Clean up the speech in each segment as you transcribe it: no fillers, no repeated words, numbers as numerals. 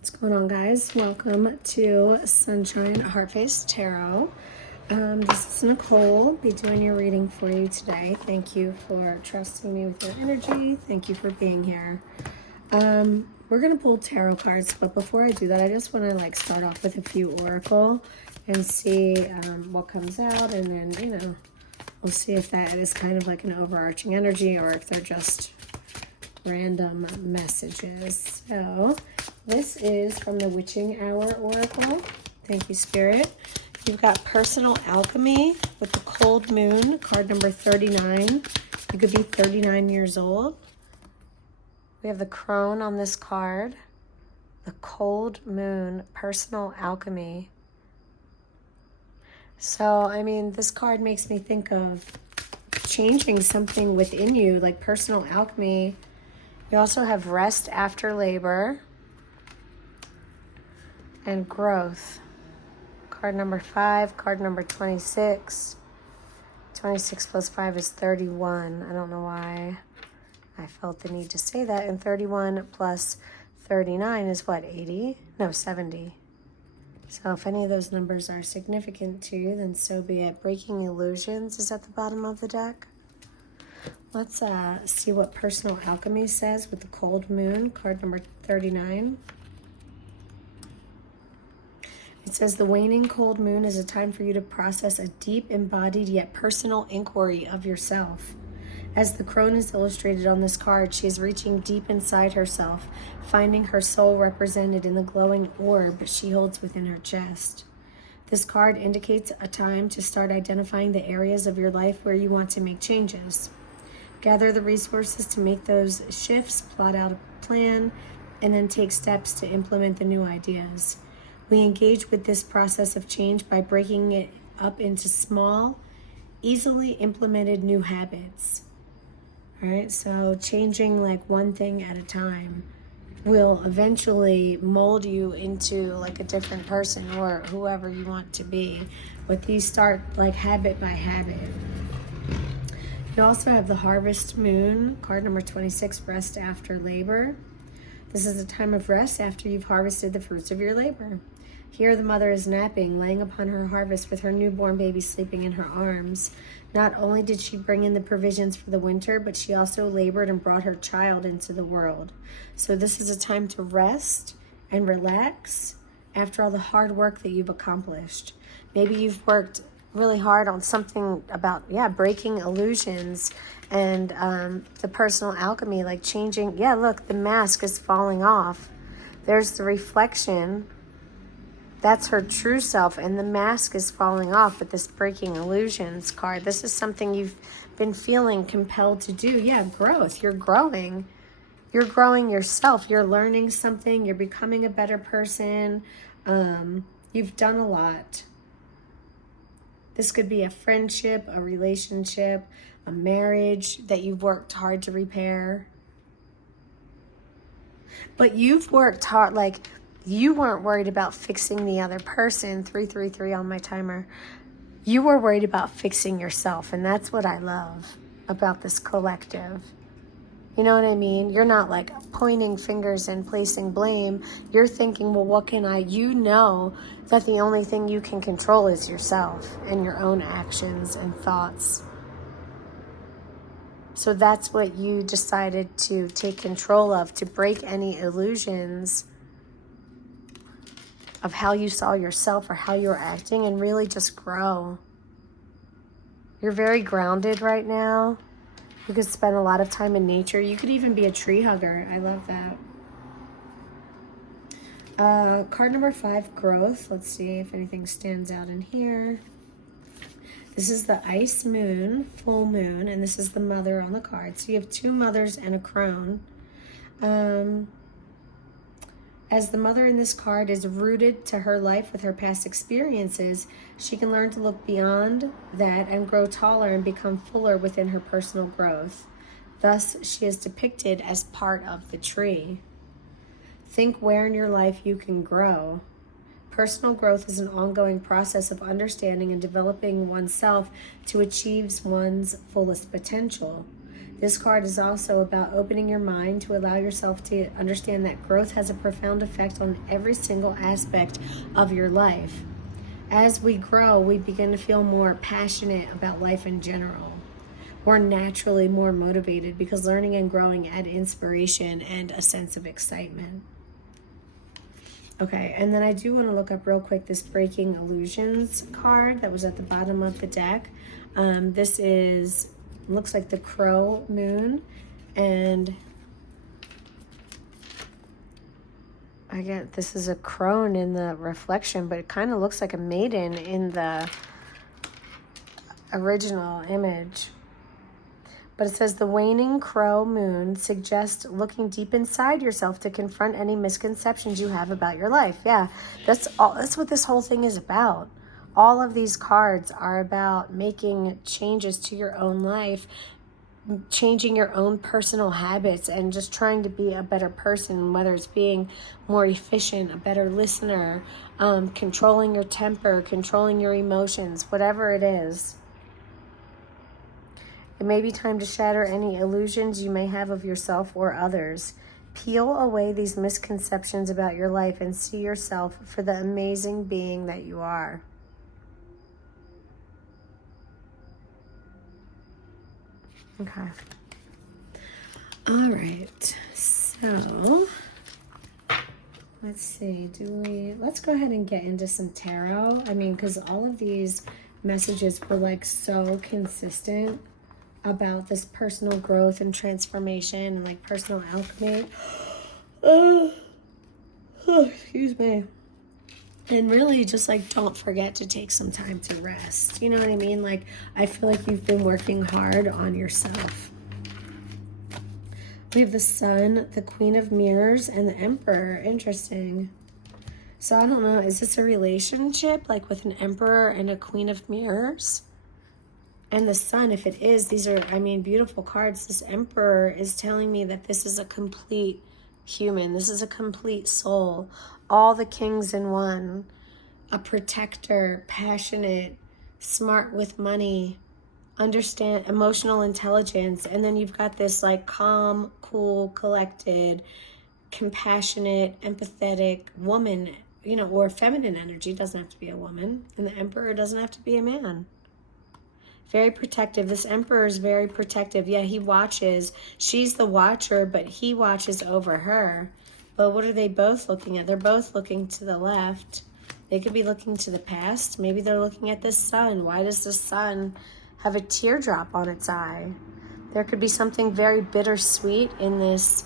What's going on, guys? Welcome to Sunshine Heart-Face Tarot. This is Nicole. I'll be doing your reading for you today. Thank you for trusting me with your energy. Thank you for being here. We're going to pull tarot cards, but before I do that, I just want to start off with a few oracle and see what comes out, and then, we'll see if that is kind of like an overarching energy or if they're just random messages. So this is from the Witching Hour Oracle. Thank you, Spirit. You've got personal alchemy with the cold moon, card number 39. You could be 39 years old. We have the crone on this card. The cold moon, personal alchemy. So, I mean, this card makes me think of changing something within you, like personal alchemy. You also have rest after labor and growth. Card number 5, card number 26. 26 plus 5 is 31. I don't know why I felt the need to say that. And 31 plus 39 is what, 80? No, 70. So if any of those numbers are significant to you, then so be it. Breaking illusions is at the bottom of the deck. Let's see what personal alchemy says with the cold moon, card number 39. It says the waning cold moon is a time for you to process a deep, embodied, yet personal inquiry of yourself. As the crone is illustrated on this card, she is reaching deep inside herself, finding her soul represented in the glowing orb she holds within her chest. This card indicates a time to start identifying the areas of your life where you want to make changes. Gather the resources to make those shifts, plot out a plan, and then take steps to implement the new ideas. We engage with this process of change by breaking it up into small, easily implemented new habits. All right, so changing like one thing at a time will eventually mold you into like a different person or whoever you want to be. But these start like habit by habit. You also have the Harvest Moon, card number 26, rest after labor. This is a time of rest after you've harvested the fruits of your labor. Here the mother is napping, laying upon her harvest with her newborn baby sleeping in her arms. Not only did she bring in the provisions for the winter, but she also labored and brought her child into the world. So this is a time to rest and relax after all the hard work that you've accomplished. Maybe you've worked really hard on something about, breaking illusions and the personal alchemy, like changing. Yeah, look, the mask is falling off. There's the reflection. That's her true self, and the mask is falling off with this breaking illusions card. This is something you've been feeling compelled to do. Yeah, growth. You're growing. You're growing yourself. You're learning something. You're becoming a better person. You've done a lot. This could be a friendship, a relationship, a marriage that you've worked hard to repair. But you've worked hard, like you weren't worried about fixing the other person. 333 on my timer. You were worried about fixing yourself, and that's what I love about this collective. You know what I mean? You're not like pointing fingers and placing blame. You're thinking, well, what can I? You know that the only thing you can control is yourself and your own actions and thoughts. So that's what you decided to take control of, to break any illusions of how you saw yourself or how you were acting, and really just grow. You're very grounded right now. You could spend a lot of time in nature. You could even be a tree hugger. I love that. Card number 5, growth. Let's see if anything stands out in here. This is the ice moon, full moon, and this is the mother on the card. So you have 2 mothers and a crone. As the mother in this card is rooted to her life with her past experiences, she can learn to look beyond that and grow taller and become fuller within her personal growth. Thus, she is depicted as part of the tree. Think where in your life you can grow. Personal growth is an ongoing process of understanding and developing oneself to achieve one's fullest potential. This card is also about opening your mind to allow yourself to understand that growth has a profound effect on every single aspect of your life. As we grow, we begin to feel more passionate about life in general. We're naturally more motivated because learning and growing add inspiration and a sense of excitement. Okay, and then I do want to look up real quick this Breaking Illusions card that was at the bottom of the deck. This looks like the Crow Moon, and I get this is a crone in the reflection, but it kind of looks like a maiden in the original image. But it says the waning crow moon suggests looking deep inside yourself to confront any misconceptions you have about your life. Yeah, that's what this whole thing is about. All of these cards are about making changes to your own life, changing your own personal habits, and just trying to be a better person, whether it's being more efficient, a better listener, controlling your temper, controlling your emotions, whatever it is. It may be time to shatter any illusions you may have of yourself or others. Peel away these misconceptions about your life and see yourself for the amazing being that you are. Okay. All right. So, let's see. Let's go ahead and get into some tarot. I mean, because all of these messages were like so consistent about this personal growth and transformation and like personal alchemy. Excuse me. And really just like don't forget to take some time to rest. You know what I mean? Like I feel like you've been working hard on yourself. We have the Sun, the Queen of Mirrors, and the Emperor. Interesting. So I don't know, is this a relationship like with an Emperor and a Queen of Mirrors? And the Sun, if it is, these are, I mean, beautiful cards. This Emperor is telling me that this is a complete human. This is a complete soul. All the kings in one. A protector, passionate, smart with money, understand emotional intelligence. And then you've got this like calm, cool, collected, compassionate, empathetic woman, you know, or feminine energy. It doesn't have to be a woman. And the Emperor doesn't have to be a man. Very protective. This Emperor is very protective. Yeah, he watches. She's the watcher, but he watches over her. But what are they both looking at? They're both looking to the left. They could be looking to the past. Maybe they're looking at the sun. Why does the sun have a teardrop on its eye? There could be something very bittersweet in this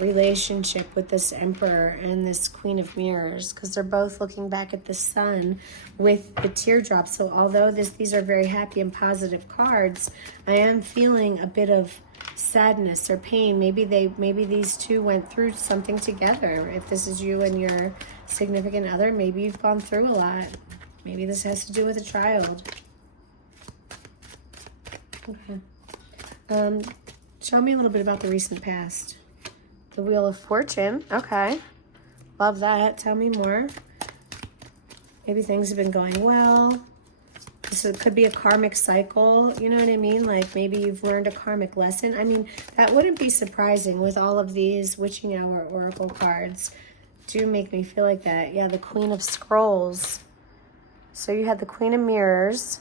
relationship with this Emperor and this Queen of Mirrors, because they're both looking back at the sun with the teardrop. So although these are very happy and positive cards, I am feeling a bit of sadness or pain. Maybe these two went through something together. If this is you and your significant other, maybe you've gone through a lot. Maybe this has to do with a child. Okay. Show me a little bit about the recent past. The Wheel of Fortune. Okay. Love that. Tell me more. Maybe things have been going well. It could be a karmic cycle. You know what I mean? Like maybe you've learned a karmic lesson. I mean, that wouldn't be surprising with all of these Witching Hour Oracle cards. Do make me feel like that. Yeah, the Queen of Scrolls. So you had the Queen of Mirrors.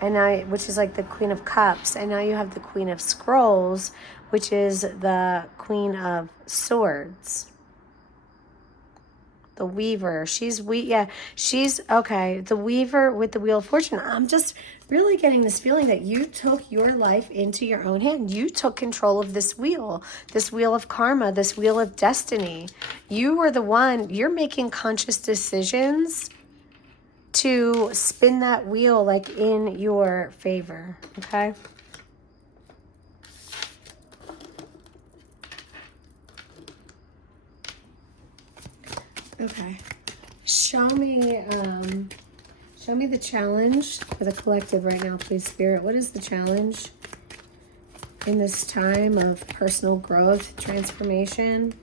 And now, which is like the Queen of Cups. And now you have the Queen of Scrolls, which is the Queen of Swords. The Weaver. She's okay. The Weaver with the Wheel of Fortune. I'm just really getting this feeling that you took your life into your own hand. You took control of this wheel of karma, this wheel of destiny. You were the one, you're making conscious decisions to spin that wheel like in your favor, okay? Okay. Show me the challenge for the collective right now, please, Spirit. What is the challenge in this time of personal growth, transformation?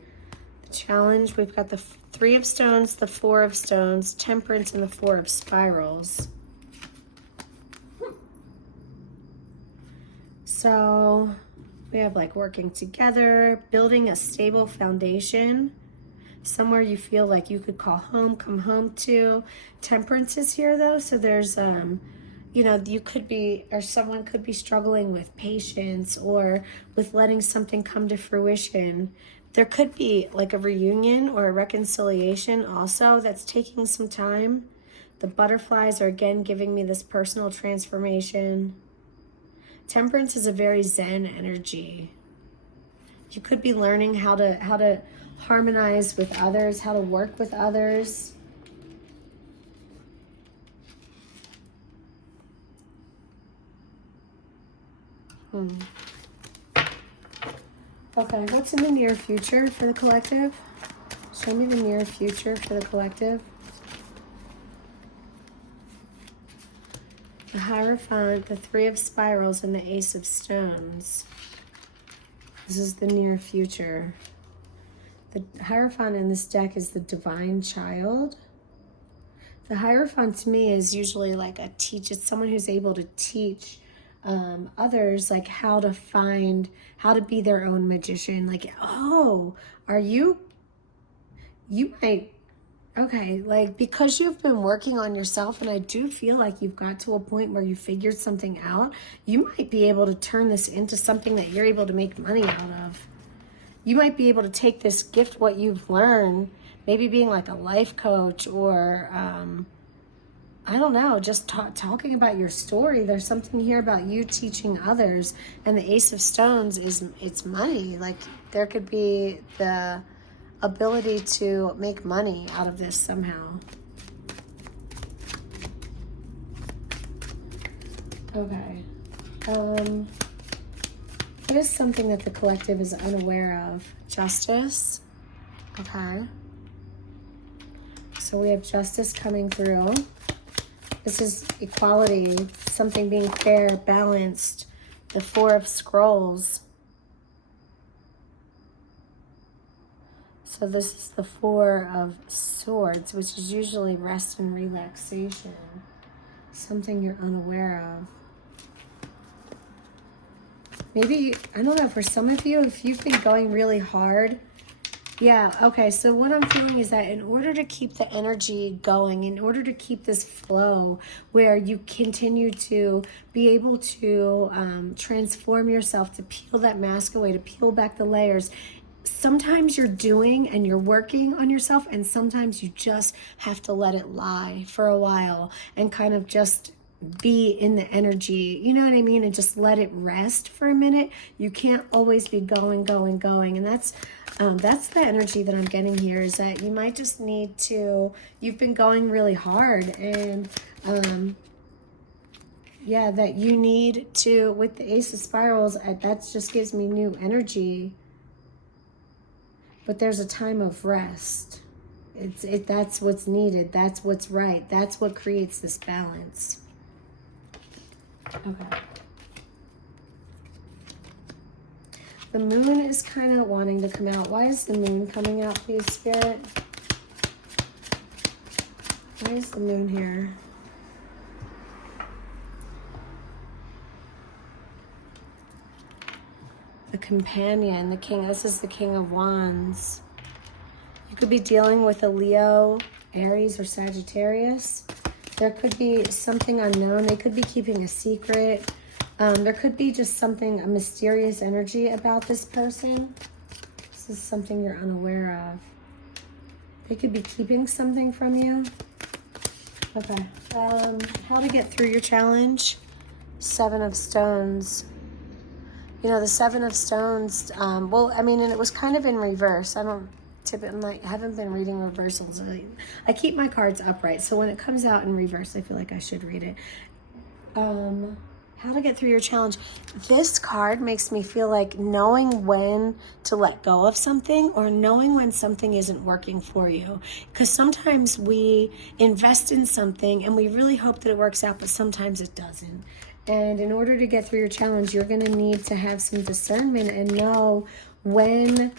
The challenge, we've got the Three of Stones, the Four of Stones, Temperance, and the Four of Spirals. So we have like working together, building a stable foundation, somewhere you feel like you could call home, come home to. Temperance is here though, so there's you know, you could be, or someone could be struggling with patience or with letting something come to fruition. There could be like a reunion or a reconciliation also that's taking some time. The butterflies are again giving me this personal transformation. Temperance is a very zen energy. You could be learning how to harmonize with others, how to work with others. Okay, what's in the near future for the collective? Show me the near future for the collective. The Hierophant, the Three of Spirals, and the Ace of Stones. This is the near future. The Hierophant in this deck is the Divine Child. The Hierophant to me is usually like a teacher. It's someone who's able to teach others like how to be their own magician. Like, oh, you might, okay, like because you've been working on yourself, and I do feel like you've got to a point where you figured something out, you might be able to turn this into something that you're able to make money out of. You might be able to take this gift, what you've learned, maybe being like a life coach or I don't know, just talking about your story. There's something here about you teaching others. And the Ace of Stones it's money. Like there could be the ability to make money out of this somehow. Okay. What is something that the collective is unaware of? Justice. Okay. So we have justice coming through. This is equality, something being fair, balanced. The Four of Scrolls. So this is the Four of Swords, which is usually rest and relaxation. Something you're unaware of. Maybe, I don't know, for some of you, if you've been going really hard. Yeah, okay, so what I'm feeling is that in order to keep the energy going, in order to keep this flow where you continue to be able to transform yourself, to peel that mask away, to peel back the layers, sometimes you're doing and you're working on yourself, and sometimes you just have to let it lie for a while and kind of just be in the energy, you know what I mean, and just let it rest for a minute. You can't always be going, and that's the energy that I'm getting here, is that you might just need to, you've been going really hard, and yeah, that you need to, with the Ace of Spirals, that just gives me new energy. But there's a time of rest. That's what's needed. That's what's right. That's what creates this balance. Okay. The moon is kind of wanting to come out. Why is the moon coming out, please, Spirit? Why is the moon here? The Companion, the King. This is the King of Wands. You could be dealing with a Leo, Aries, or Sagittarius. There could be something unknown. They could be keeping a secret. There could be just something, a mysterious energy about this person. This is something you're unaware of. They could be keeping something from you. Okay. How to get through your challenge? Seven of Stones. You know, the Seven of Stones, well, I mean, and it was kind of in reverse. I haven't been reading reversals. I keep my cards upright, so when it comes out in reverse, I feel like I should read it. How to get through your challenge. This card makes me feel like knowing when to let go of something, or knowing when something isn't working for you. Because sometimes we invest in something and we really hope that it works out, but sometimes it doesn't. And in order to get through your challenge, you're going to need to have some discernment and know when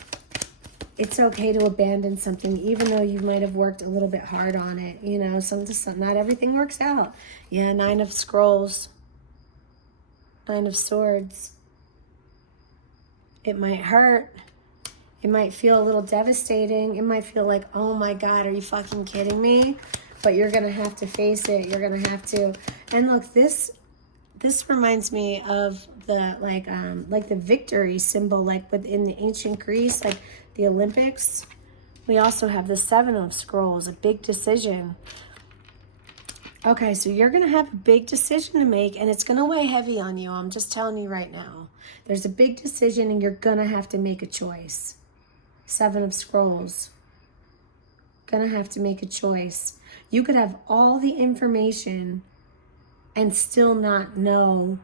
it's okay to abandon something, even though you might have worked a little bit hard on it. You know, not everything works out. Yeah, Nine of Scrolls. Nine of Swords. It might hurt. It might feel a little devastating. It might feel like, oh my God, are you fucking kidding me? But you're going to have to face it. You're going to have to. And look, this reminds me of the like the victory symbol, like within the ancient Greece, like the Olympics. We also have the Seven of Scrolls, a big decision. Okay, so you're going to have a big decision to make, and it's going to weigh heavy on you. I'm just telling you right now. There's a big decision, and you're going to have to make a choice. Seven of Scrolls. Going to have to make a choice. You could have all the information and still not know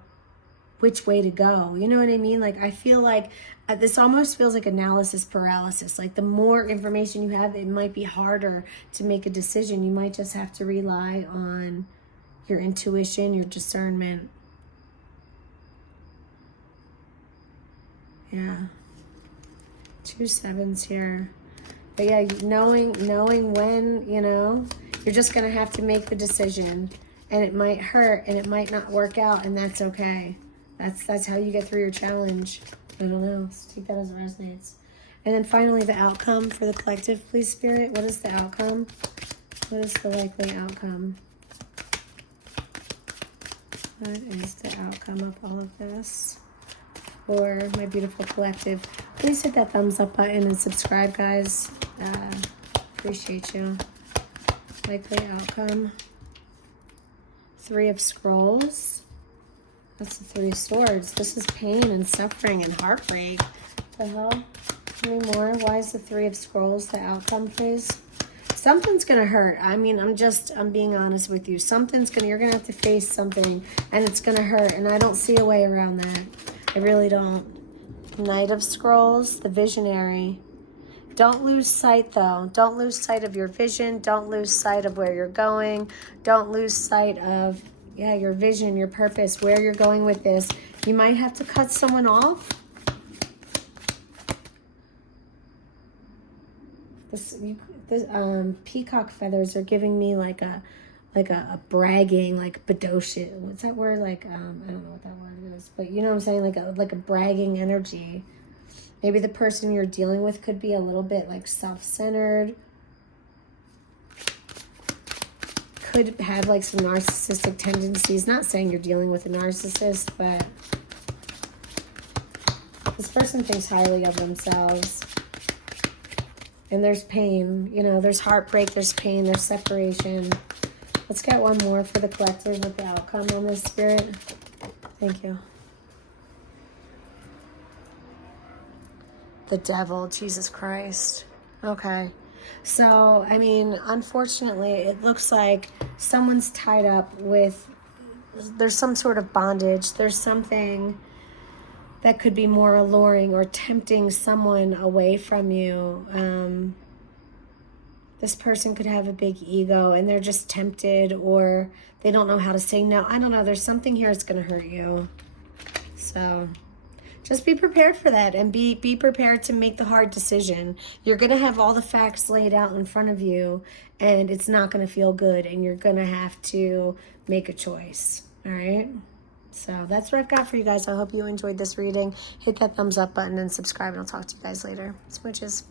which way to go. You know what I mean? Like, I feel like this almost feels like analysis paralysis. Like, the more information you have, it might be harder to make a decision. You might just have to rely on your intuition, your discernment. Yeah. 2 sevens here. But yeah, knowing when, you know, you're just going to have to make the decision. And it might hurt and it might not work out, and that's okay. That's how you get through your challenge. I don't know. Let's take that as it resonates. And then finally, the outcome for the collective, please, Spirit. What is the outcome? What is the likely outcome? What is the outcome of all of this for my beautiful collective? Please hit that thumbs up button and subscribe, guys. Appreciate you. Likely outcome. 3 of Scrolls. That's the 3 of Swords. This is pain and suffering and heartbreak. What the hell? Any more? Why is the 3 of Scrolls the outcome, please? Something's going to hurt. I mean, I'm being honest with you. You're going to have to face something, and it's going to hurt, and I don't see a way around that. I really don't. Knight of Scrolls, the visionary. Don't lose sight, though. Don't lose sight of your vision. Don't lose sight of where you're going. Don't lose sight of, your vision, your purpose, where you're going with this. You might have to cut someone off. Peacock feathers are giving me like a bragging, like badosha. What's that word? Like, I don't know what that word is, but you know what I'm saying? Like a bragging energy. Maybe the person you're dealing with could be a little bit like self-centered. Could have like some narcissistic tendencies. Not saying you're dealing with a narcissist, but this person thinks highly of themselves. And there's pain, you know, there's heartbreak, there's pain, there's separation. Let's get one more for the collective with the outcome on this, Spirit. Thank you. The Devil, Jesus Christ. Okay. So, I mean, unfortunately, it looks like someone's tied up with, there's some sort of bondage. There's something that could be more alluring or tempting someone away from you. This person could have a big ego and they're just tempted, or they don't know how to say no. I don't know. There's something here that's going to hurt you. So just be prepared for that, and be prepared to make the hard decision. You're going to have all the facts laid out in front of you, and it's not going to feel good, and you're going to have to make a choice. All right? So that's what I've got for you guys. I hope you enjoyed this reading. Hit that thumbs up button and subscribe, and I'll talk to you guys later. Smooches.